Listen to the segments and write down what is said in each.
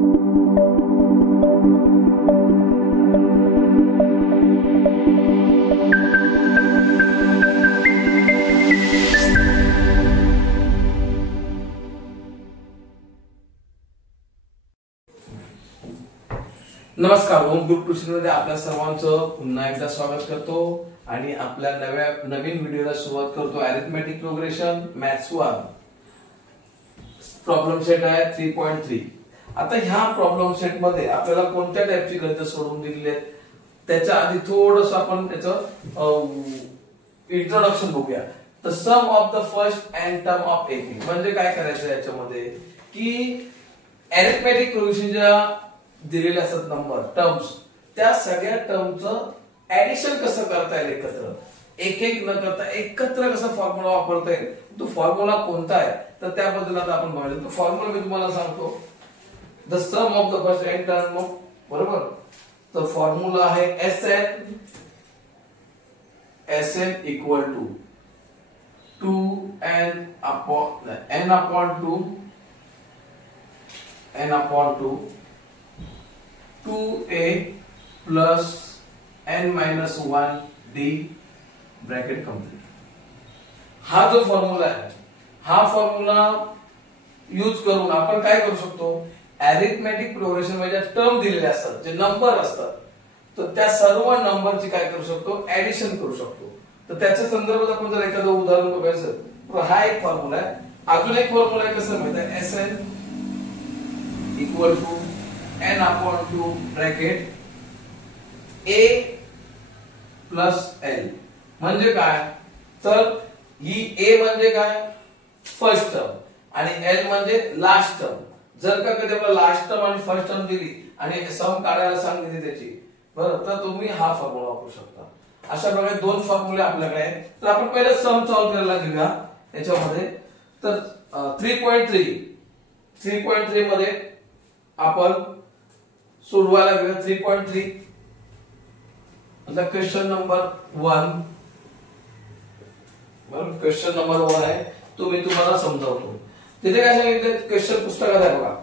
नमस्कार, home group tuition मध्ये आपल्या सर्वांचं पुन्हा एकदा स्वागत करतो आणि आपल्या नवीन व्हिडिओला सुरुवात करतो. Arithmetic progression maths 1 problem set आहे 3.3. आता ह्या प्रॉब्लेम सेट मध्ये आपल्याला कोणत्या टाइपची गणितं सोडवून दिलेली आहेत त्याच्या आधी थोडंसं आपण त्याचं इंट्रोडक्शन बघूया. The sum of the first n term of AP म्हणजे काय करायचं याच्यामध्ये की अरिथमेटिक प्रोग्रेशनच्या दिलेले असतात नंबर टर्म्स, त्या सगळ्या टर्मचं ऍडिशन कसं करता येईल एकत्र, एक एक न करता एकत्र कसं फॉर्म्युला वापरता येईल. तो फॉर्म्युला कोणता आहे तर त्याबद्दल आता आपण बघूया. तो फॉर्म्युला मी तुम्हाला सांगतो. The sum of the first n term of, बरोबर, तर फॉर्म्युला आहे Sn equal to 2n upon 2 2a plus n minus 1 d bracket complete. हा जो फॉर्म्युला आहे, हा फॉर्म्युला यूज करून आपण काय करू शकतो, अरिथमेटिक प्रोग्रेशन मध्ये टर्म दिलेले असतात, जे नंबर असतात, तर त्या सर्व नंबरची काय करू शकतो, ऍडिशन करू शकतो. तर त्याच्या संदर्भात आपण जर एखादं उदाहरण बघायचं तर हा एक फॉर्म्युला आहे. अजून एक फॉर्म्युला आहे, कसं माहिती आहे, Sn equal to n upon 2 bracket a plus l. म्हणजे काय, तर ही a म्हणजे काय, फर्स्ट टर्म, आणि l म्हणजे लास्ट टर्म. जर का कधी आपल्याला लास्ट टर्म आणि फर्स्ट टर्म दिली आणि सम काढायला सांगितली त्याची, बरं, तर तुम्ही हा फॉर्म्युला वापरू शकता. अशा प्रकारे दोन फॉर्म्युले आपल्याकडे आहेत. तर आपण पहिले सम सॉल्व्ह करायला घेऊया याच्यामध्ये. तर 3.3 मध्ये आपण सोडवायला घेऊया 3.3 मतलब क्वेश्चन नंबर 1. बरोबर, क्वेश्चन नंबर 1 आहे, तो मी तुम्हाला समजावतो. तिथे काय सांगितलं क्वेश्चन पुस्तकात आहे बघा.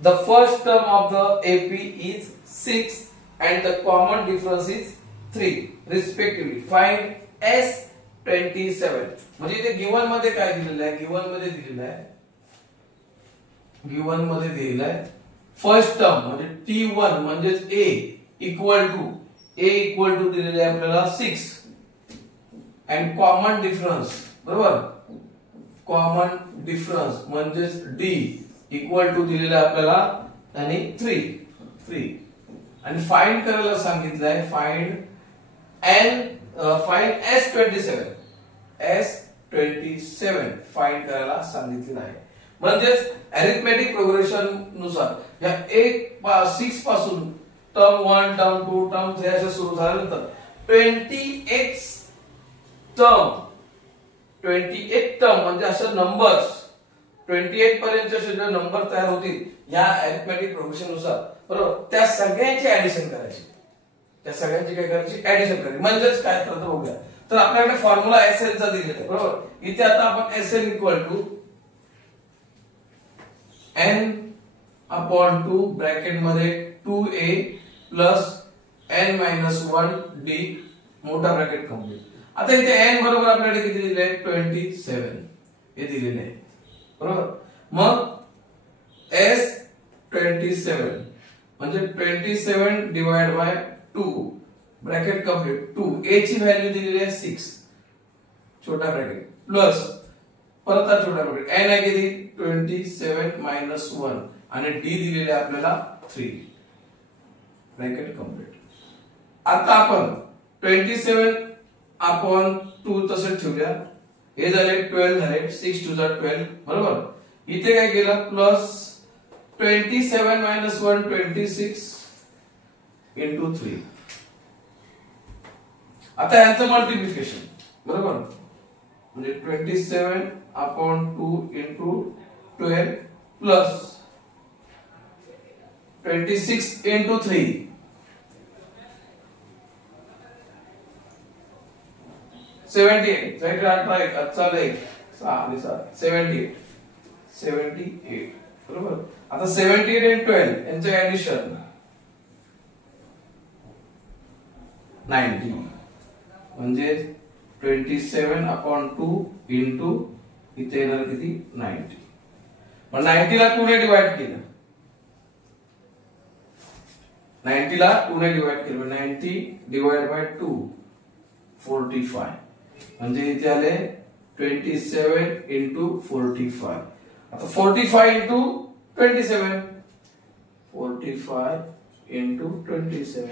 The first term of the AP is 6 and the common difference is 3 respectively. Find S27. म्हणजे इथे गिवन मध्ये काय दिलेलं आहे, गिवन मध्ये दिलेलं आहे फर्स्ट टर्म म्हणजे T1 म्हणजे a इक्वल टू दिलेले आहे आपल्याला 6 अँड कॉमन डिफरन्स, बरोबर, कॉमन डिफरन्स म्हणजे d इक्वल टू दिलेला आहे आपल्याला आणि 3 आणि फाइंड करायला सांगितलं आहे. फाइंड S27 फाइंड करायला सांगितलेलं आहे. म्हणजेच अरिथमेटिक प्रोग्रेशन नुसार या 6 पासून टर्म 1 टर्म 2 टर्म 3 असे सुरू झाल्यानंतर 28 टर्म म्हणजे असे नंबर्स 28 पर्यंतचे असे नंबर तयार होतील या अरिथमेटिक प्रोग्रेशन नुसार, बरोबर, त्या सगळ्यांची ऍडिशन करायची. म्हणजेच काय तर बघूया. तर आपल्याकडे फॉर्म्युला Sn चा दिलेला आहे, बरोबर. इथे आता आपण Sn equal to n upon 2 bracket मध्ये 2a plus n minus 1 d मोठा ब्रॅकेट कंप्लीट. आता इथे n बरोबर आपल्याकडे किती दिले आहे, 27 हे दिलेले आहे, बरोबर. मग S27 म्हणजे 27 divide by 2 bracket complete. 2 a ची व्हॅल्यू दिलेली आहे 6 छोटा ब्रॅकेट प्लस परत हा छोटा ब्रॅकेट n आहे किती 27 मायनस 1 आणि d दिलेले आपल्याला 3 ब्रॅकेट कंप्लीट. आता आपण 27 अपॉन 2 तसंच ठेवूया. हे झाले 12 झाले, 6 टू 12, बरोबर. इथे काय केलं प्लस 27 मायनस 1 26 इंटू 3. आता यांचं मल्टिप्लिकेशन, बरोबर, म्हणजे 27 upon 2 into 12 plus 26 into 3 78. Right, 18 1 अच्छा 1 6 आणि 7 78. बरोबर. आता 78 आणि 12 यांचं ऍडिशन 90 म्हणजे 27/2 इंटू इथे येणार किती 90. मग 90 ला 2 ने डिवाइड केलं, 90 ला 2 ने डिवाइड केलं, 90 डिवाइड बाय 2 45 म्हणजे इथे आले 27 इंटू 45. आता 45 इंटू 27, 45 इंटू 27,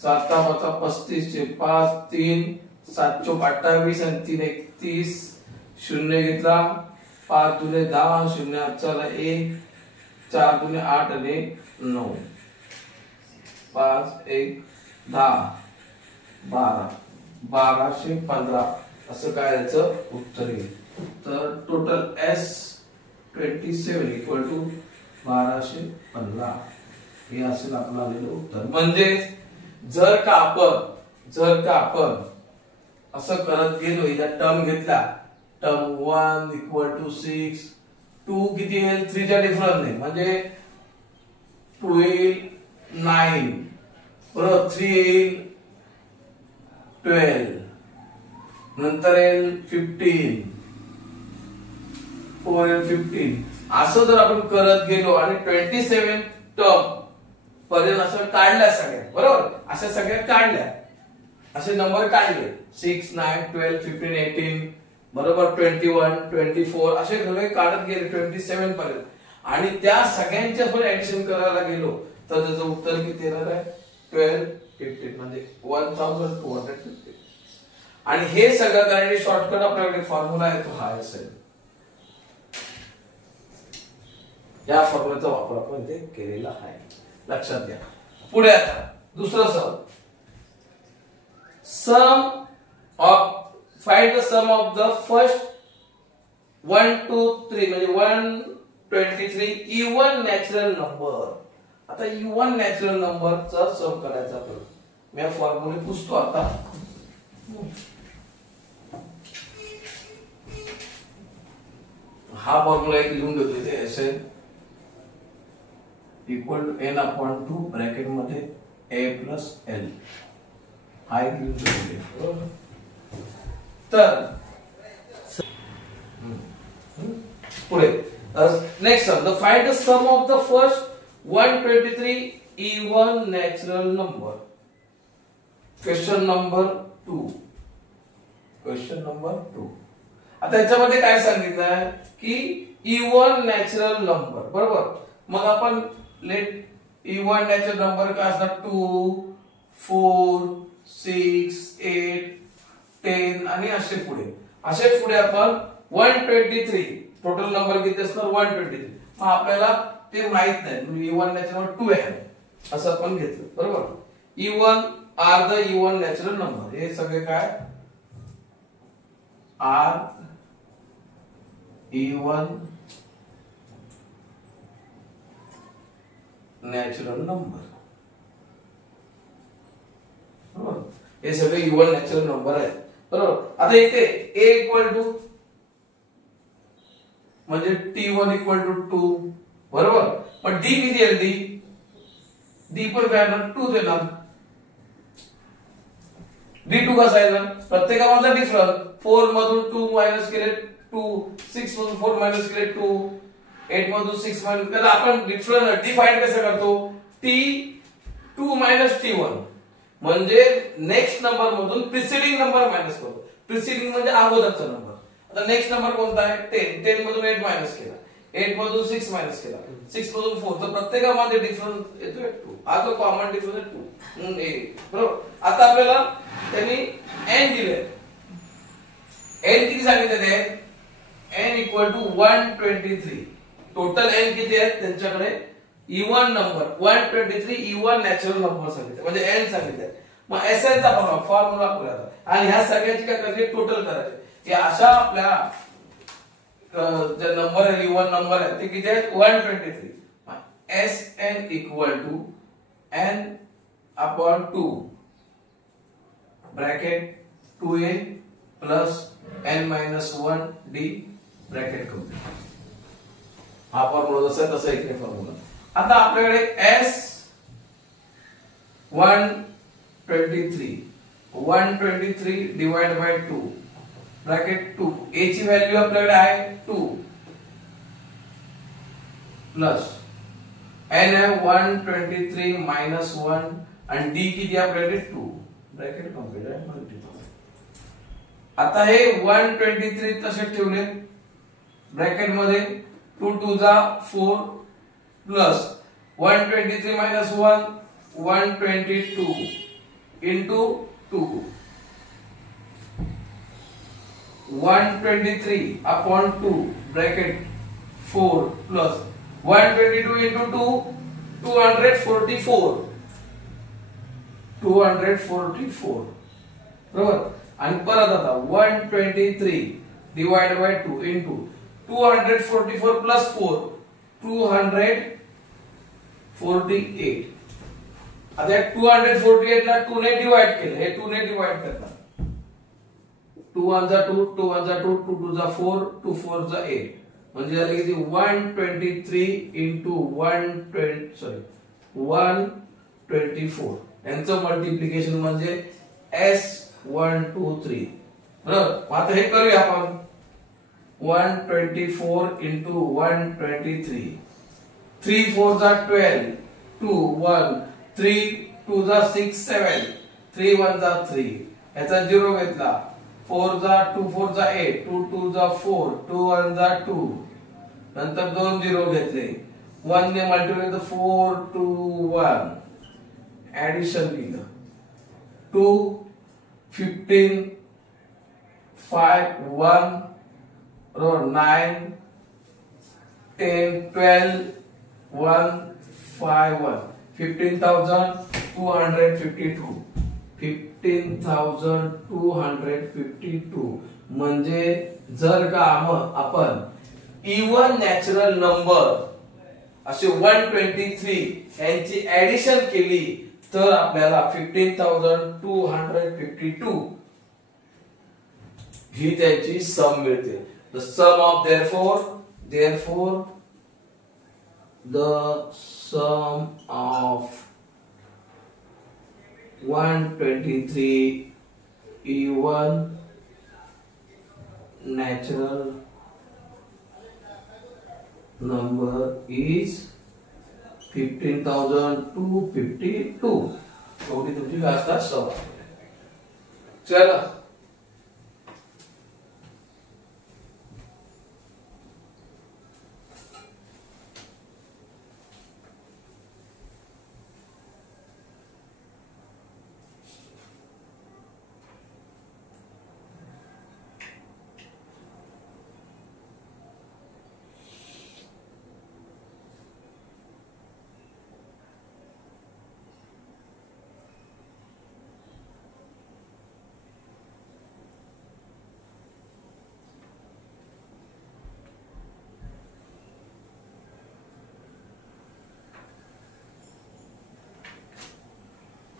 7 35 चे 5 3 7 चोक 28 आणि 3 31, शून्य घेतला, 5 दुने 10, शून्य आजचा 1, 4 दुने 8 आणि 9, 5 1 10 12, 1215 असं काय याचं उत्तर येईल. तर टोटल S27 इक्वल टू 1215 हे असेल आपलं आलेलं उत्तर. म्हणजे जर का आपण असं करत गेलो, इथं टर्म घेतला, टर्म 1 इक्वल टू 6, 2 किती येईल 3 च्या डिफरन्स नाही म्हणजे 2 येईल 9, बरोबर, 3 येईल 12, नंतर येईल 15, 4 येईल 15. असं जर आपण करत गेलो आणि 27 टर्म पर्यंत असं काढल्या सगळ्या, बरोबर, अशा सगळ्या काढल्या, असे नंबर काढले 6 9 12 15 18, बरोबर, 21 24 असे सगळे काढत गेले 27 पर्यंत आणि त्या सगळ्यांच्या पण ऍडिशन करायला गेलो तर त्याचं उत्तर किती येणार आहे 1215 म्हणजे 1250. आणि हे सगळं करण्यासाठी शॉर्टकट आपल्याकडे फॉर्म्युला आहे, तो हा असेल. या फॉर्म्युल्याचा वापर आपण इथे केलेला आहे, लक्षात घ्या. पुढे आता दुसरं sum of find the sum of the first 1 2 3 म्हणजे 123 इवन नॅचरल नंबर. आता इवन नॅचरल नंबरचा सम करायचा तर मी फॉर्म्युला पुसतो आता. हा फॉर्म्युला एक लिहून घेतो इथे, असेल इक्वल टू n/2 ब्रॅकेट मध्ये a प्लस l. हा एक लिहून घेतो. तर पुढे next sum, the find the sum of the first 123 even natural number. Question number 2. आता याच्यामध्ये काय सांगितलंय की इवन नॅचरल नंबर, बरोबर. मग आपण लेट इवन नॅचरल नंबर काय असणार 2 4 6 8 10 आणि असे पुढे आपण 123 टोटल नंबर किती असणार 123. मग आपल्याला ते माहित नाही म्हणजे इवन नॅचरल 2 आहे असं आपण घेतलं, बरोबर. Even are the even natural number, हे सगळे काय आर इवन नॅचरल नंबर, बरोबर. हे सगळे इवन नॅचरल नंबर आहेत, बरोबर. आता इथे a इक्वल टू म्हणजे t1 इक्वल टू 2, बरोबर. पण d किती आहे, d पण काय ना 2 देणार. d2 कसा आहे ना, प्रत्येकामधला डिफरन्स 4 मधून 2 मायनस केले 2, 6 मधून 4 मायनस केले 2, 8 मधून 6 मायनस केले. आपण डिफरन्स डिफाइन कसं करतो, t2 मायनस t1 म्हणजे नेक्स्ट नंबर मधून प्रिसिडिंग नंबर मायनस करतो. प्रिसिडिंग म्हणजे अगोदरचा नंबर. आता नेक्स्ट नंबर कोणता आहे 10, 10 मधून 8 मायनस केला, 8 मधून 6 मायनस केला, 6 मधून 4, तर प्रत्येकामध्ये डिफरन्स येतोय 2. हा जो कॉमन डिफरन्स आहे 2, बरोबर. आता आपल्याला त्यांनी n दिले, n किती सांगितले ते n equal to 123. Total n किती आहेत त्यांच्याकडे even number 123 even natural number सांगितले म्हणजे n सांगितले. मग SN चा फॉर्म्युला पुढे आणि ह्या सगळ्याची काय करायचे टोटल करायचे की अशा आपल्या जे नंबर आहे इवन नंबर आहे ते किती आहेत 123. SN equal to n/2 bracket 2a plus n-1 d bracket complete. हा फॉर्म्युला जसा आहे तसा इकडे फॉर्म्युला. आता आपल्याकडे S123 divide by 2 bracket 2 a ची व्हॅल्यू आपल्याकडे आहे 2 प्लस n है 123 माइनस 1 आणि d किती आपल्याकडे 2 ब्रॅकेट कंप्लीट आहे मल्टिप्लाय. आता हे 123 तसे ठेवले ब्रॅकेट मध्ये 2 2 जा 4 plus 123 minus 1 122 into 2 123 upon 2 bracket 4 plus 122 into 2 244 बरोबर. आणि परत आता 123 डिवाइड बाय 2 into 244 plus 4 248. आता 248 ला 2 ने डिवाइड केलं, हे 2 ने डिवाइड करणार. 2 1 जा 2 2 1 जा 2 2 2 जा 4 2 4 जा 8 म्हणजे झाले किती 123 into 124 यांचं मल्टिप्लिकेशन म्हणजे S123 बरोबर. आता हे करूया आपण 124 into 123 3 4 जा 12 2 1 3 2 जा 6 7 3 1 जा 3 याचा 0 घेतला 4 जा 2 4 जा 8 2 2 जा 4 2 1 जा 2 नंतर 2 0 घेतले 1 ने मल्टिप्लाय केलं 4 2 1 ऍडिशन केलं 2 15 5 1 9 10 12 1 5 1 15,252 15,252 म्हणजे जर का आपण इवन नॅचरल नंबर असे 123 यांची ऍडिशन केली तर आपल्याला 15,252 ही त्याची सम मिळते. The sum of therefore the sum of 123 even natural number is 15,252. एवढी तुमची व्याख्या सम. चला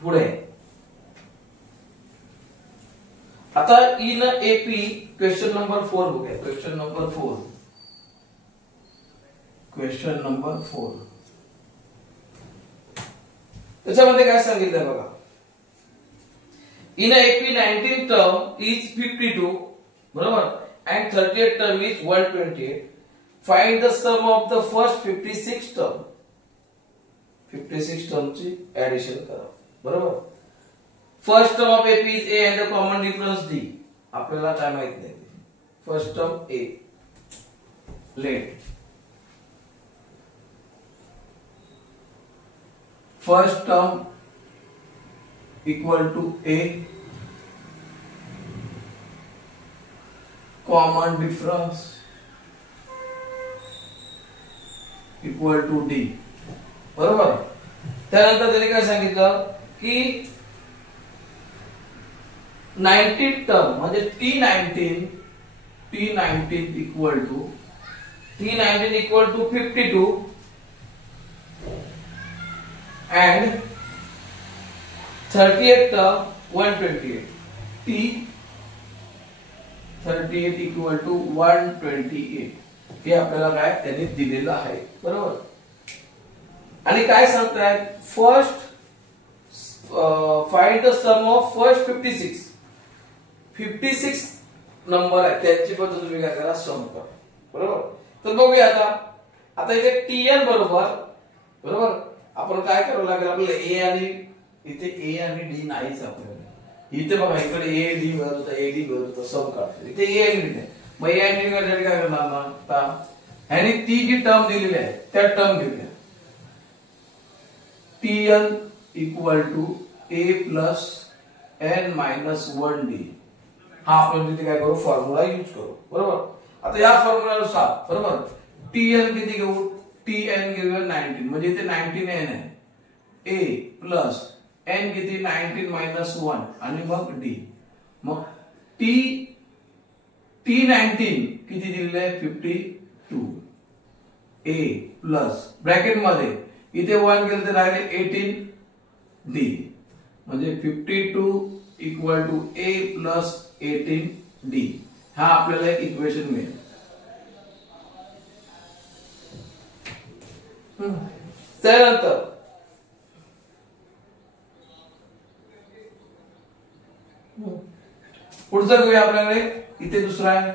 पुढे आता इन एपी क्वेश्चन नंबर 4 बघूया. क्वेश्चन नंबर 4 त्याच्यामध्ये काय सांगितलंय बघा. इन एपी 19 टर्म इज 52 बरोबर and 38 term is 128. Find the sum of the first 56 term. 56 term ची ऍडिशन करा बरोबर. First term of AP is A and the common difference D. आपल्याला काय माहित नाही. First term A let first term equal to A common difference equal to D बरोबर. त्यानंतर त्याने काय सांगितलं की 19 टर्म म्हणजे T19 equal to 52 and 38 term 128. T38 equal to 128. हे आपल्याला काय त्यांनी दिलेलं आहे, बरोबर. आणि काय सांगतायत, first find the sum of first 56 number आहे त्यांची पण तुम्ही काय करा, सम करा, बरोबर. तर बघूया आता इथे tn बरोबर आपण काय करावं लागेल, आपल्याला ए आणि इथे ए आणि डी नाहीच आपल्याला. इथे बघा इकडे ए डी मिळत होता, ए डी मिळत होता, सम काढतो. इथे ए आणि डी नाही, मग ए आणि डी करण्यासाठी काय करणार ना, आता ह्यानी ती जी टर्म दिलेली आहे त्या टर्म घेऊया. tn equal to a plus n minus 1d. हा आपण तिथे काय करू, फॉर्म्युला यूज करू, बरोबर. आता या फॉर्म्युलानुसार बरोबर tn किती घेऊ, tn घेऊया 19, म्हणजे इथे 19n आहे. a प्लस n किती 19 मायनस 1 आणि मग d. मग t19 किती दिलेले आहे, 52. a प्लस ब्रॅकेट मध्ये इथे 1 गेलं तर राहिले 18d, म्हणजे 52 equal to a plus 18d. हा आपल्याला एक इक्वेशन मिळेल. त्यानंतर पुढचं घेऊया आपल्याकडे. इथे दुसरा आहे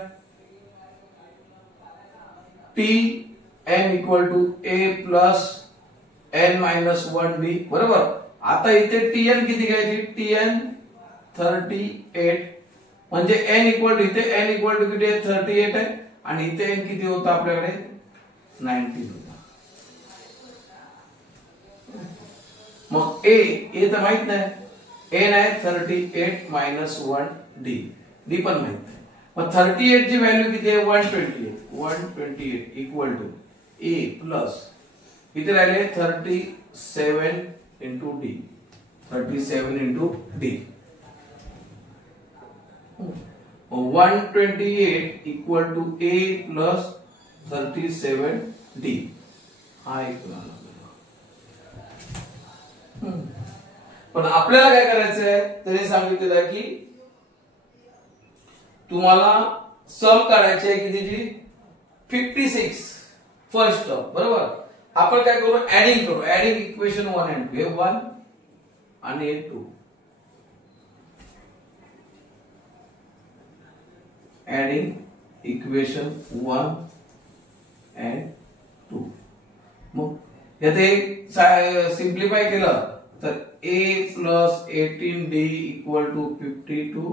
tn equal to a plus n minus 1d, बरोबर. आता इथे tn किती घ्यायची, tn 38, म्हणजे n इक्वल टू इथे n इक्वल टू किती आहे, 38 आहे, आणि इथे n किती होता आपल्याकडे 19 होता. मग a तर माहित नाही, n आहे 38 मायनस 1d, d पण माहित नाही. मग 38 ची व्हॅल्यू किती आहे, 128 इक्वल टू a प्लस इथे राहिले 37 into d, 37 into d. 128 equal to a plus 37d. हा एक पण आपल्याला काय करायचं आहे, तरी सांगितलेलं आहे की तुम्हाला सम काढायची आहे कितीची, 56 फर्स्ट टर्म, बरोबर. आपण काय करू, ऍडिंग करू. ऍडिंग इक्वेशन 1 and 2, 1 आणि 2. Adding equation 1 and 2. मग याते सिंप्लिफाय केलं तर a plus 18d equal to 52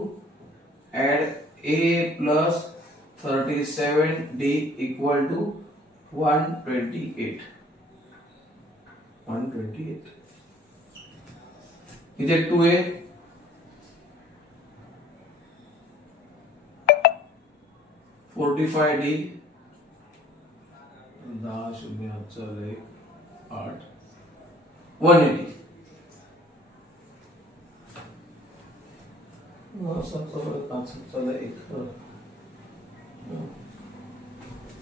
add a plus 37d equal to 128. इथे 2a 45d 10 0 8 180.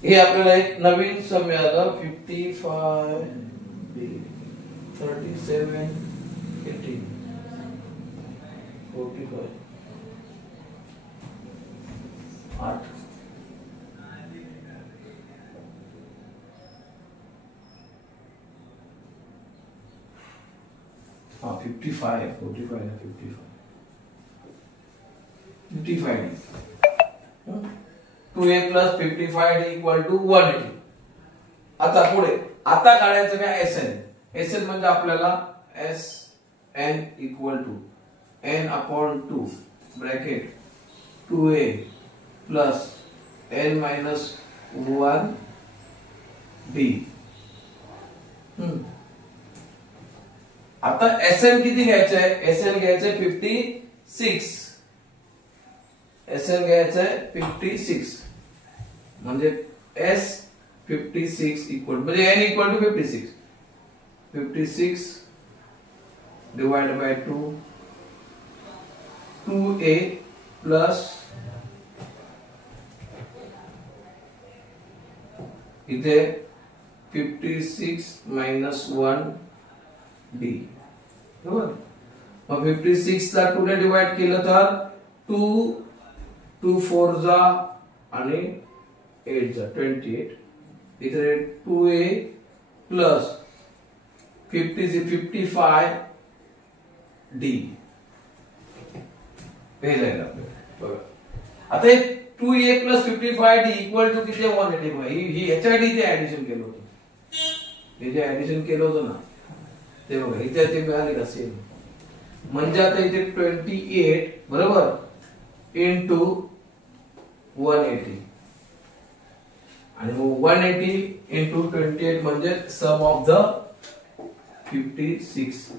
हे आपल्याला एक नवीन सम मिळालं, 55 37 18 45 8. हाँ 55 45 है 55 2a प्लस 55 इक्वल टू 180. आता पुढे आता काढायचं काय, SN म्हणजे आपल्याला SN equal to n upon 2 bracket 2a plus n minus 1d. आता SN किती घ्यायचं आहे, SN घ्यायचं 56. SN घ्यायचं 56 म्हणजे S 56 इक्वल म्हणजे n equal to 56 divide by 2a plus इथे 56 मायनस 1d, बरोबर. मग 56 ला 2 ने डिवाइड केलं तर 2 4 जा आणि 8 जा 28 इथे 2a प्लस 55d हे जाईल आपल्याला. आता हे 2a plus 55d equal to किती 180. ही ह्याच्यासाठी जे ऍडिशन केलं होतं, हे जे ऍडिशन केलं होतं ना ते बघा इथे ते मिळाले का सेम. म्हणजे आता इथे 28 बरोबर इंटू 180 आणि 180 इंटू 28 म्हणजे सम ऑफ द 56.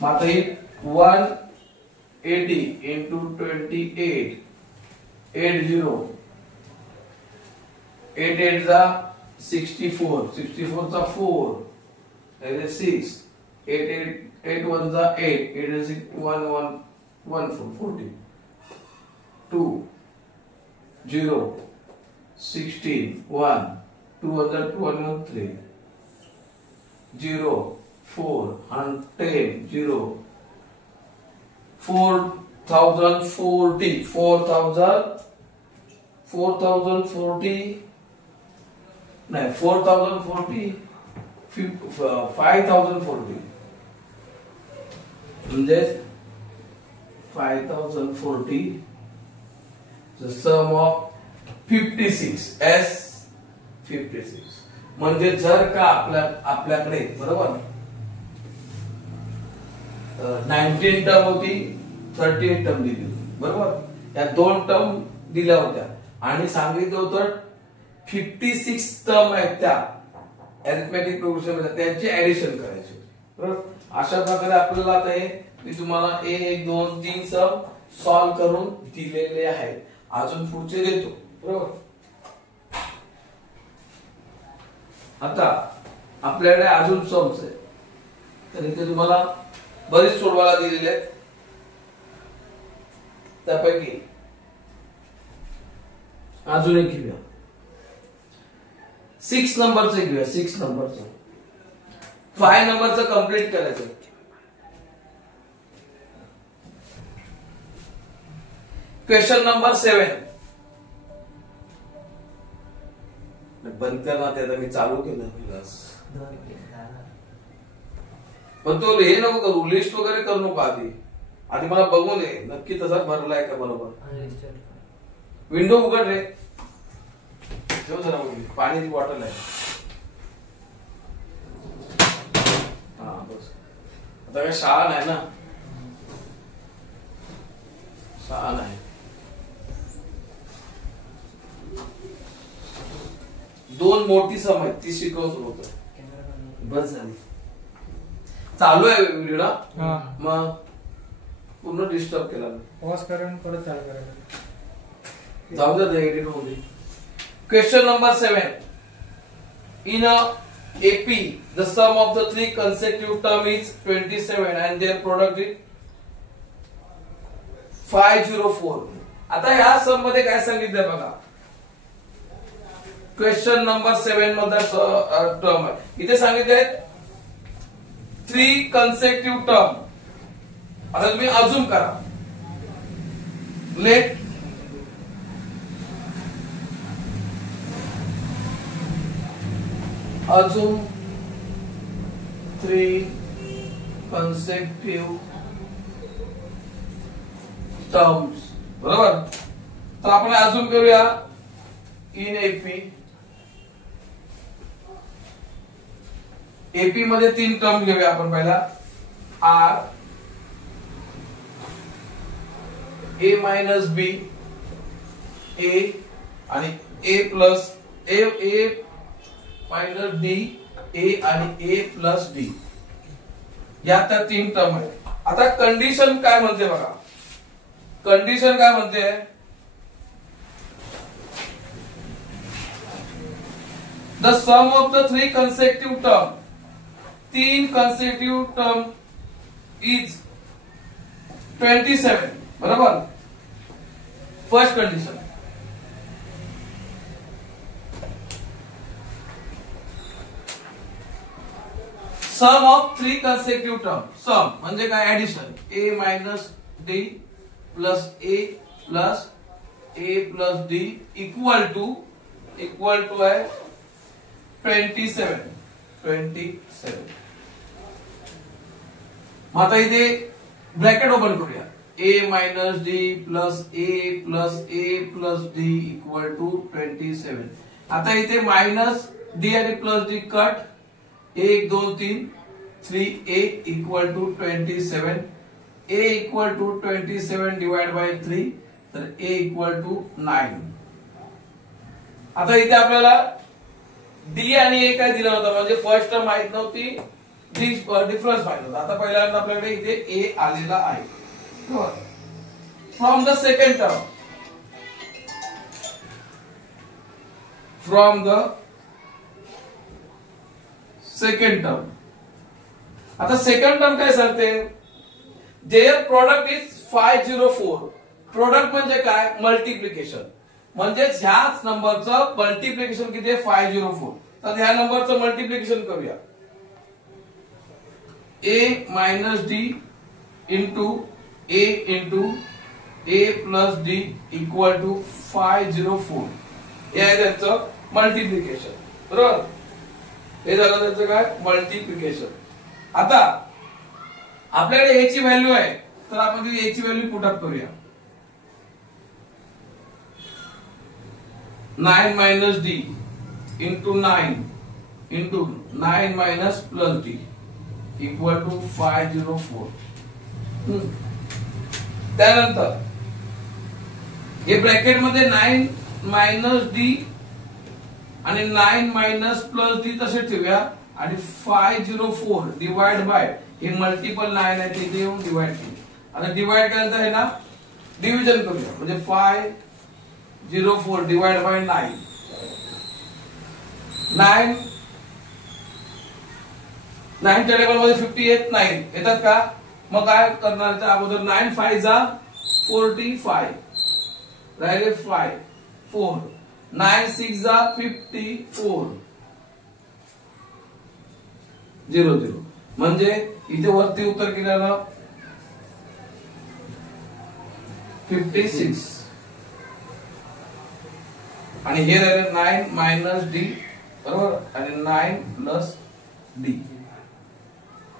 मग आता हे 180 इंटू 28 80 8 8 चा 64 64 चा 4 म्हणजे 6 8 8 8 1 चा 8 8 6 1 1 1 40 2 0 16 1 2 1 2 1 1 3 0 4 10 0 4040 4040 नाही 4040 5040 म्हणजे 5040 the sum of 56 s 56. म्हणजे जर का आपल्याकडे बरोबर 19 टर्म होती 38 टर्म दिली होती बरोबर. या दोन टर्म दिल्या होत्या आणि सांगितलं होतं 56 टर्म आहेत त्या अरिथमेटिक प्रोग्रेशन मध्ये त्यांची ऍडिशन करायची होती बरोबर. अशा प्रकारे आपल्याला आता हे मी तुम्हाला 1 2 3 सम सॉल्व करून दिलेले आहेत. अजून पुढचे देतो बरोबर. आता आपल्याकडे अजून सम्स आहेत तर इथे तुम्हाला बरेच सोडवायला दिलेले आहेत. त्यापैकी अजून एक घेऊया 6 नंबरचं घेऊया. 6 नंबरचं 5 नंबरचं कंप्लीट करायचं. क्वेश्चन नंबर 7 बंद करणार त्याचा मी चालू केलं क्लास पण तो हे नको करू लिस्ट वगैरे करू नको आधी मला बघून ये नक्की तसाच भरलाय का बरोबर. विंडो उघड रे ठेव जरा पाण्याची बॉटल आहे. हा बस आता काय शाळा नाही ना शाळा नाही. दोन मोठी सम आहेत ती शिकवत होत बस झाली. चालू आहे व्हिडिओला मग पूर्ण डिस्टर्ब केला पॉज करून परत चालू करायचं. जाऊ दे एडिट मध्ये. Question number 7 in a AP the sum of the three consecutive term is 27 and their product is 504. आता या सम मध्ये काय सांगितलंय बघा. क्वेश्चन नंबर 7 मध्ये टर्म आहे इथे सांगितले 3 consecutive term. आता तुम्ही अझूम करा लेट अझूम 3 consecutive terms बरोबर. तर आपण अझूम करूया इन AP मध्ये 3 टर्म घेऊया आपण. पहिला R A minus B A आणि A plus A minus D A आणि A plus D या त्या 3 टर्म आहेत. आता कंडिशन काय म्हणते बघा. कंडिशन काय म्हणते the sum of the 3 consecutive term 3 consecutive term is 27 बरोबर. First condition sum of 3 consecutive term. Sum म्हणजे काय addition A minus D plus A plus D equal to equal to आहे 27. मग आता इथे ब्रॅकेट ओपन करूया. a minus D plus A plus A plus D equal to 27. आता इथे minus D आणि plus D cut. 1 2 3 3a equal to 27. a equal to 27 divide by 3, तर a equal to 9. आता इथे आपल्याला डी आणि ए काय दिलं होतं, म्हणजे फर्स्ट टर्म माहित नव्हती, डिफरन्स माहित होता. आता पहिल्यांदा आपल्याकडे इथे ए आलेला आहे. फ्रॉम द सेकंड टर्म, आता सेकंड टर्म काय सांगते, देयर प्रोडक्ट इज 504. प्रोडक्ट म्हणजे काय, मल्टिप्लिकेशन. म्हणजे ह्याच नंबरचं मल्टिप्लिकेशन किती आहे, 504. तर ह्या नंबरचं मल्टिप्लिकेशन करूया. a minus D into A plus D equal to 504. हे आहे त्याचं मल्टिप्लिकेशन. बरोबर, हे झालं त्याचं काय, मल्टिप्लिकेशन. आता आपल्याकडे a ची व्हॅल्यू आहे, तर आपण a ची व्हॅल्यू पुट अप करूया. 9 minus D into 9 minus plus D equal to 504. त्यानंतर हे ब्रॅकेट मध्ये 9 मायनस डी आणि 9 मायनस प्लस डी तसे ठेवूया आणि 504 डिवाइड बाय, हे मल्टिपल 9 आहे तिथे येऊन डिवाइड केली. आता डिवाइड केल्यानंतर आहे ना, डिव्हिजन करूया. म्हणजे 504 डिवाइड बाय 9 च्या टेबल मध्ये 50 येत नाही, येतात का, मग काय करणार, त्या अगोदर 9 5 जा 45 राहिले 5 4, 9 6 जा 54 0 0. म्हणजे इथे वरती उत्तर केल्यानं 56 आणि हे राहिले 9 मायनस डी, बरोबर, आणि 9 प्लस डी.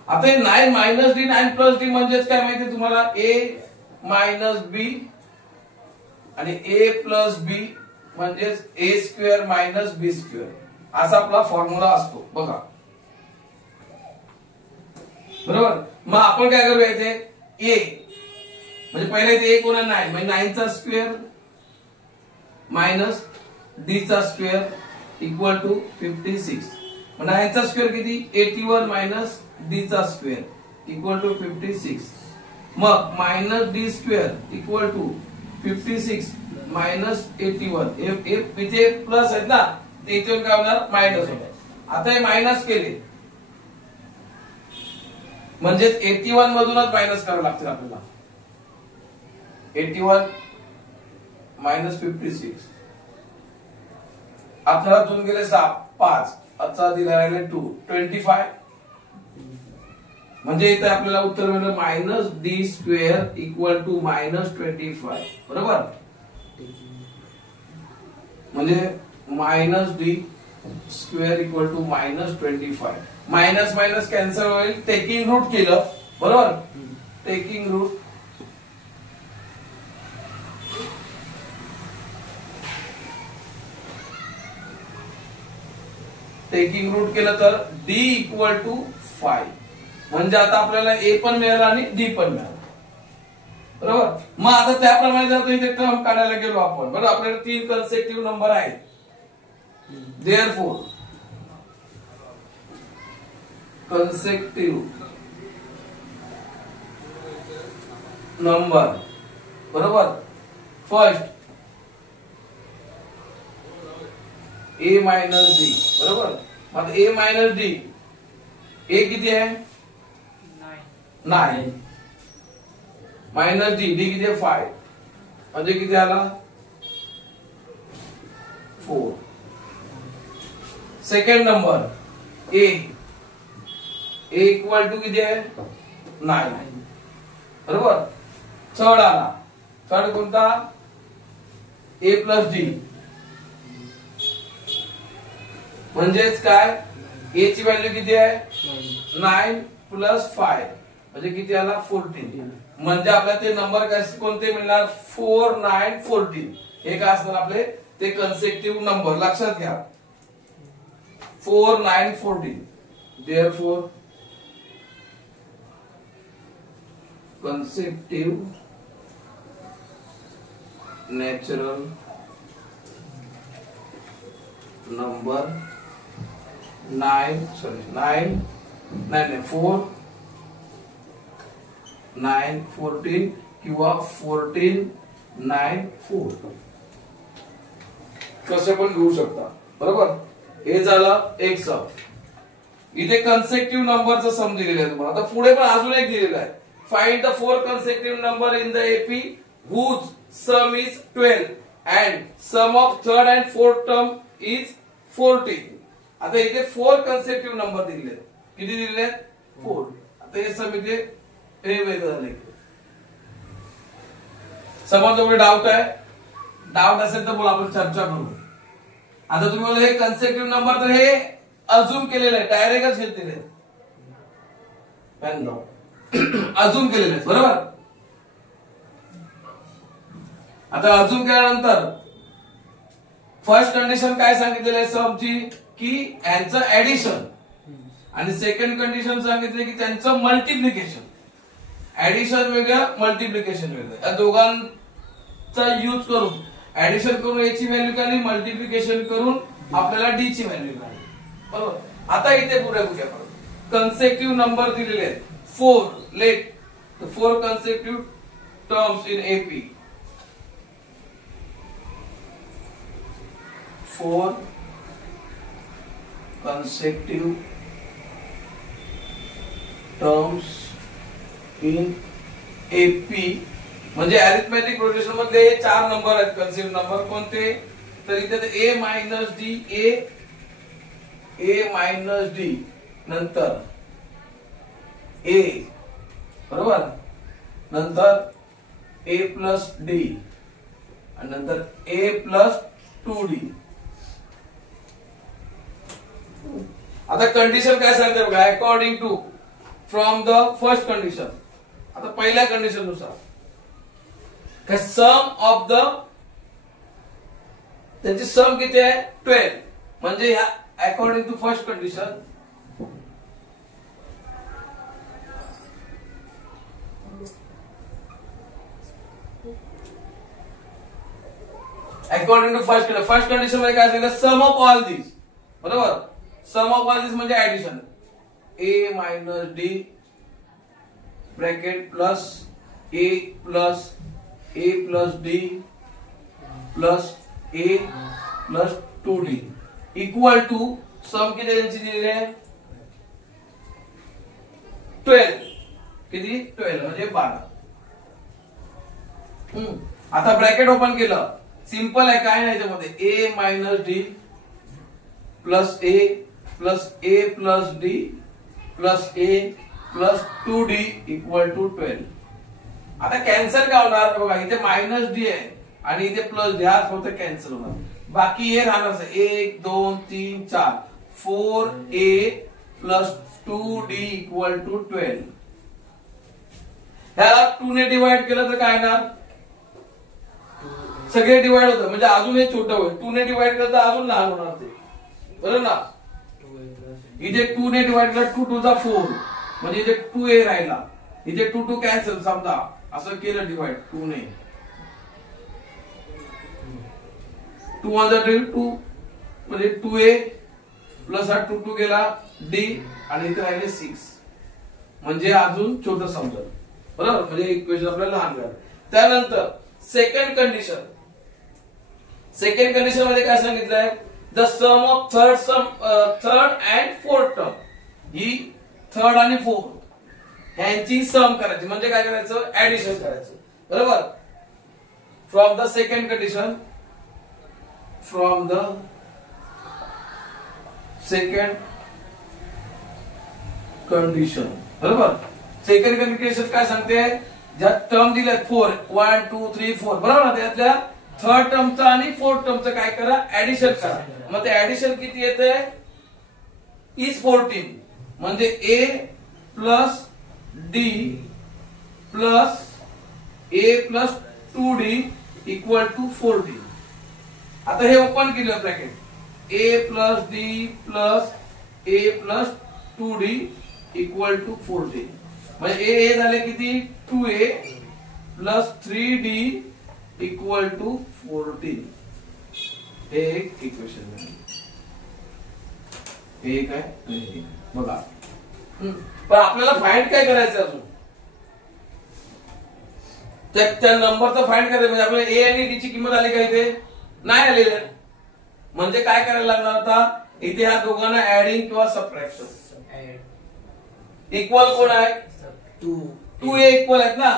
आता हे 9 मायनस डी 9 प्लस डी म्हणजेच काय माहिती तुम्हाला, ए मायनस बी आणि ए प्लस बी म्हणजेच ए स्क्वेअर मायनस बी स्क्वेअर, असा आपला फॉर्म्युला असतो बघा. बरोबर, मग आपण काय करूया, इथे ए म्हणजे पहिले इथे ए कोणा 9 म्हणजे 9 चा स्क्वेअर मायनस डी चा स्क्वेअर इक्वल टू 56. 9 चा स्क्वेअर किती, 81 मायनस डी चा स्क्वेअर इक्वल टू 56. मग minus D square equal to 56 minus 81. इथे प्लस आहेत ना, ते इथे काय होणार, मायनस होणार. आता हे मायनस केले म्हणजे 81 मधूनच मायनस करावं लागतील आपल्याला. 81 मायनस 56, 11 गेले 6 5, आता दिला राहिले 2 25. म्हणजे इथे आपल्याला उत्तर मिळालं minus D square equal to minus 25. बरोबर, म्हणजे minus D square equal to minus 25. Minus minus cancel होईल, टेकिंग रूट केलं. बरोबर, टेकिंग रूट केलं तर d इक्वल टू 5. म्हणजे आता आपल्याला ए पण मिळालं आणि डी पण मिळालं. बरोबर, मग आता त्याप्रमाणे जर इथे टर्म काढायला गेलो आपण, बरोबर, आपल्याला 3 कन्सेक्टिव्ह नंबर आहेत. देअरफॉर कन्सेक्टिव्ह नंबर, बरोबर, फर्स्ट ए मायनस डी. बरोबर, आता ए मायनस डी, ए किती आहे 9 मायनस डी, डी किती आहे 5, म्हणजे किती आला 4. Second number A equal to किती आहे 9. बरोबर, थर्ड आला, थर्ड कोणता, ए प्लस डी म्हणजेच काय, ए ची व्हॅल्यू किती आहे 9 प्लस 5 म्हणजे किती आला 14. म्हणजे आपल्याला ते नंबर कोणते मिळणार 4 9 14. हे काय असणार आपले ते कन्सेक्टिव्ह नंबर. लक्षात घ्या 4 9 14. therefore consecutive natural number 4 9 14 किंवा 14 9 4 कसं पण घेऊ शकता. बरोबर. हे झालं एक सम. इथे कन्सेक्टिव्ह नंबरचं सम दिलेलं आहे तुम्हाला. आता पुढे पण अजून एक दिलेलं आहे. Find the 4 consecutive number in the AP whose sum is 12 and sum of third and fourth term is 14. आता इथे 4 कन्सेक्टिव्ह नंबर दिलेले आहेत. किती दिलेले आहेत 4. आता हे सम इथे हे वेगळं झालं. समजा तुम्ही डाऊट आहे, डाऊट असेल तर बोला, आपण चर्चा करू. आता तुम्ही बोला हे कन्सेक्टिव्ह नंबर, तर हे अजूम केलेलं आहे, डायरेक्टच घेतलेले आहेत. अजूम केलेले आहेत. बरोबर. आता अजून केल्यानंतर फर्स्ट कंडिशन काय सांगितलेलं आहे समची, की यांचं ऍडिशन, आणि सेकंड कंडिशन सांगितले की त्यांचं मल्टिप्लिकेशन. ऍडिशन वेगळं, मल्टिप्लिकेशन वेगळं. या दोघांचा यूज करून ऍडिशन करून ए ची व्हॅल्यू काढली, मल्टिप्लिकेशन करून आपल्याला डी ची व्हॅल्यू काढली. बरोबर. आता इथे पुढे कन्सेक्टिव्ह नंबर दिलेले आहेत 4. Let the 4 consecutive terms in AP. 4 consecutive terms in AP म्हणजे अरिथमेटिक प्रोग्रेशन मध्ये 4 नंबर आहेत कन्सेक्टिव्ह नंबर. कोणते, तर इथे A minus D, A minus D, नंतर A. बरोबर. नंतर A प्लस डी, आणि नंतर A प्लस 2D. आता कंडिशन काय सांगते बघा, according to from the first condition. आता पहिल्या कंडिशन नुसार काय सम ऑफ द, त्यांची सम किती आहे 12. म्हणजे ह्या according to first condition according to first condition मध्ये काय सांगितलं, सम ऑफ ऑल दिस. बरोबर. सम ऑफ ऑल दिस म्हणजे addition. A minus D bracket plus A plus D plus A plus 2D equal to sum किती त्यांची दिलेली आहे 12. किती 12 म्हणजे 12. आता ब्रॅकेट ओपन केलं, सिंपल आहे, काय नाही त्यामध्ये. A minus D plus A plus D plus A plus 2D equal to 12. आता कॅन्सल काय होणार बघा, इथे मायनस डी आहे आणि इथे प्लस डी, हा फक्त कॅन्सल होणार. बाकी ए राहणार 1 2 3 4 4a plus 2d equal to 12. ह्याला 2 ने डिवाइड केलं तर काय येणार, सगळे डिवाइड होतं म्हणजे अजून हे छोटं होईल. 2 ने डिवाइड केलं तर अजून लहान होणार ते. बरोबर ना. इथे 2 ने डिवाइड केलं 2 2 4 म्हणजे इथे 2a राहिला, इथे 2 2 कॅन्सल. समजा असं केलं डिवाइड 2 ने, 2 1 2 म्हणजे 2a प्लस हा 2 2 गेला d आणि इथे राहिले 6 म्हणजे अजून छोटं समजलं. बरोबर. म्हणजे इक्वेशन आपल्याला लहान झालं. त्यानंतर सेकंड कंडिशन मध्ये काय सांगितलंय, the sum of third and fourth term. ही थर्ड आणि फोर्थ यांची सम करायची म्हणजे काय करायचं, ऍडिशन करायचं. बरोबर. फ्रॉम द सेकंड कंडिशन बरोबर. सेकंड कंडिशन काय सांगते, ज्या टर्म दिल्यात 4 1 2 3 4 बरोबर ना, त्यातल्या थर्ड टर्मचं आणि फोर्थ टर्मचं काय करा, ऍडिशन करा. मग ते ऍडिशन किती येते, इज 14 म्हणजे A plus D plus A plus 2d equal to 4d. आता हे ओपन केलं bracket, A plus D plus A plus 2d equal to 4d. म्हणजे ए झाले किती, 2a plus 3d equal to 14. हे एक इक्वेशन आहे. हे काय बघा. पण आपल्याला फाइंड काय करायचं अजून, त्या नंबरचं फाइंड करायचं. म्हणजे आपल्याला ए आणि डी ची किंमत आली काय, ते नाही आलेली. म्हणजे काय करायला लागणार आता, इथे ह्या दोघांना ऍडिंग किंवा सबट्रॅक्शन. इक्वल कोण आहे, 2a इक्वल आहेत ना,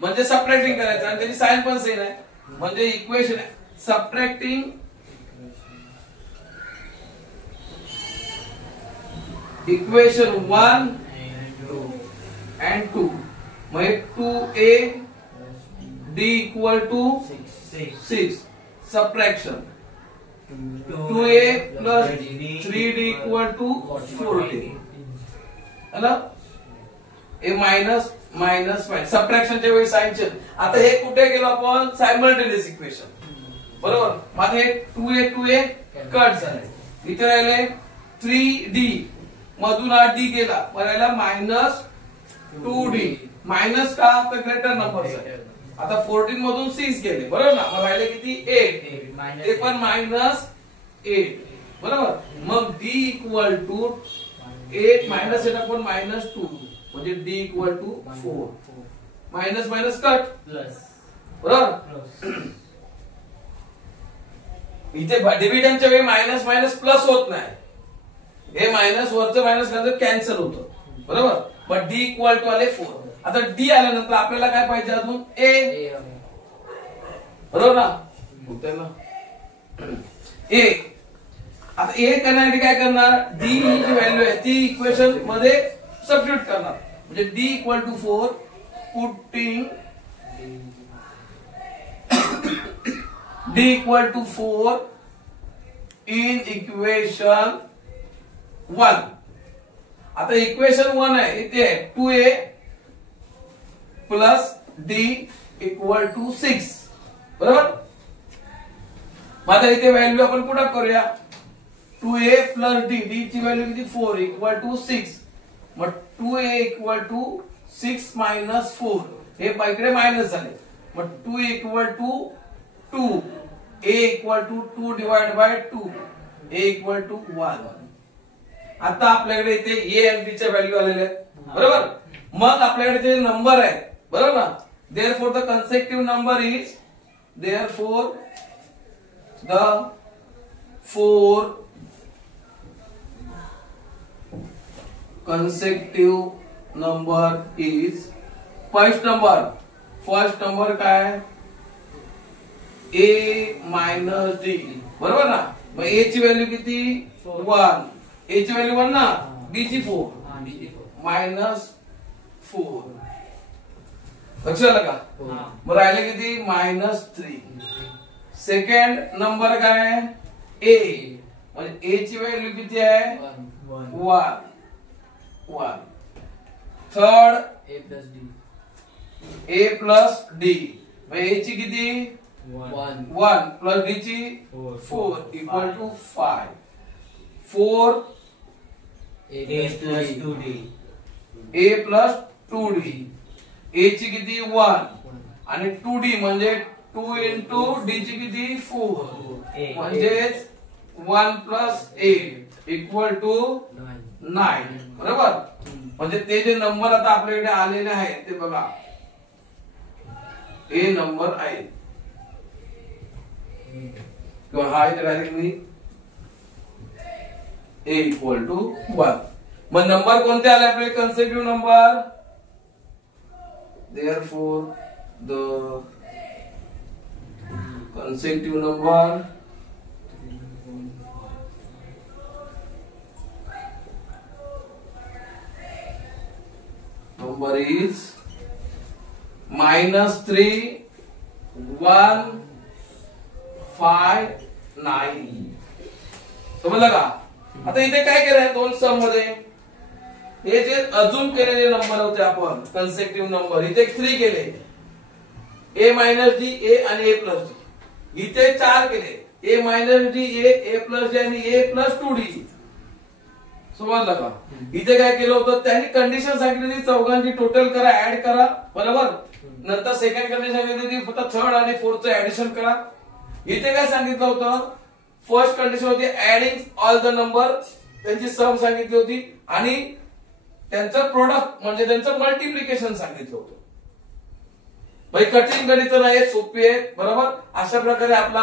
म्हणजे सबट्रॅक्टिंग करायचं. आणि त्याची साइन पण सेम आहे. म्हणजे इक्वेशन सबट्रॅक्टिंग इक्वेशन 1 and 2. म्हणजे 2a d equal to 6 subtraction 2a plus 3d equal to 4d है ना. ए मायनस मायनस सबट्रॅक्शनच्या वेळी साइनचे. आता हे कुठे गेलो आपण, सायमल्टेनियस इक्वेशन बरोबर. मग हे 2a कट झाले. इथे राहिले 3d मधून हा d गेला, राहिला मायनस 2d. मायनस का, तर ग्रेटर नंबर. आता 14 मधून 6 गेले बरोबर ना, मग राहिले किती 8, ते पण मायनस 8 बरोबर. मग d इक्वल टू 8 मायनस 8 आपण मायनस 2 म्हणजे d equal to 4. Minus minus cut plus बरोबर. इथे डिव्हिजनच्या वेळी मायनस मायनस प्लस होत नाही, हे मायनस वरचं मायनस नंतर कॅन्सल होतं बरोबर. मग d इक्वल टू आले 4. आता d आल्यानंतर आपल्याला काय पाहिजे अजून, a बरोबर ना. a आता a करण्यासाठी काय करणार, d ही जी व्हॅल्यू आहे ती इक्वेशन मध्ये सबस्टिट्यूट करणार. म्हणजे d equal to 4 putting d equal to 4 in equation 1. आता इक्वेशन 1 आहे, इथे 2a plus d equal to 6 बरोबर. मग आता इथे व्हॅल्यू आपण पुट अप करूया. 2a प्लस d, d ची व्हॅल्यू किती 4 इक्वल टू 6. मग 2a इक्वल टू 6 मायनस 4, हे इकडे मायनस झाले. मग 2 equal to 2, a equal to 2 divide by 2, a equal to 1. आता आपल्याकडे इथे a आणि b च्या व्हॅल्यू आलेल्या आहेत बरोबर. मग आपल्याकडे जे नंबर आहे बरोबर ना, therefore the consecutive number is, therefore the 4 consecutive number is, first number काय, a मायनस d बरोबर ना. मग a ची व्हॅल्यू किती 1, a ची व्हॅल्यू 1 ना, b ची 4 मायनस 4. लक्षात आलं का. मग राहिले किती मायनस 3. सेकंड नंबर काय, a म्हणजे a ची व्हॅल्यू किती आहे 1. थर्ड a प्लस d, मग a ची किती 1 प्लस d ची 4 equal to 5. 4 a plus 2d, a ची किती 1 आणि 2d म्हणजे 2 इंटू d ची किती 4 म्हणजे 1 प्लस 8 इक्वल टू 9 बरोबर. म्हणजे ते जे नंबर आता आपल्याकडे आलेले आहेत ते बघा, ए नंबर आहे किंवा हा इथे डायरेक्टली a इक्वल टू 1. मग नंबर कोणते आले आपले, कन्सेक्युटिव्ह number. therefore the consecutive number is -3, 1, 5,9 समजलं का? आता इथे काय केलंय दोन सम मध्ये हे जे अजून केलेले नंबर होते आपण कन्सेक्टिव्ह नंबर इथे 3 केले a मायनस डी ए आणि a प्लस डी इथे 4 केले a minus D A plus D आणि a प्लस 2d समजलं का? इथे काय केलं होतं त्यांनी कंडिशन सांगितली चौघांची टोटल करा ऍड करा बरोबर नंतर सेकंड कंडिशन सांगितली फक्त थर्ड आणि फोर्थचं ऍडिशन करा इथे काय सांगितलं होतं फर्स्ट कंडिशन होती ऍडिंग ऑल द नंबर त्यांची सम सांगितली होती आणि त्यांचं प्रोडक्ट म्हणजे त्यांचं मल्टिप्लिकेशन सांगितलं होतं भाई कठीण गणित नाही सोपी आहे बरोबर अशा प्रकारे आपला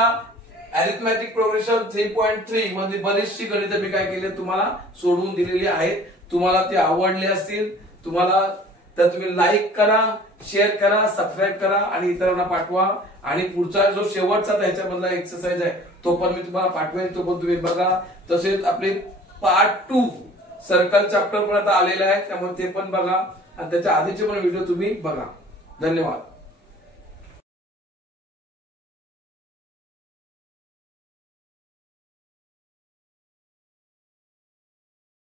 अरिथमॅटिक प्रोग्रेशन 3.3 मध्ये बरीचशी गणितं मी काय केली तुम्हाला सोडवून दिलेली आहेत तुम्हाला ते आवडले असतील तुम्हाला तर तुम्ही लाईक करा शेअर करा सबस्क्राईब करा आणि इतरांना पाठवा आणि पुढचा जो शेवटचा त्याच्यामधला एक्सरसाइज आहे तो पण मी तुम्हाला पाठवेन तो पण तुम्ही बघा तसेच आपले पार्ट 2 सर्कल चॅप्टर पर्यंत आलेला आहे त्यामुळे ते पण बघा आणि त्याच्या आधीचे पण व्हिडिओ तुम्ही बघा धन्यवाद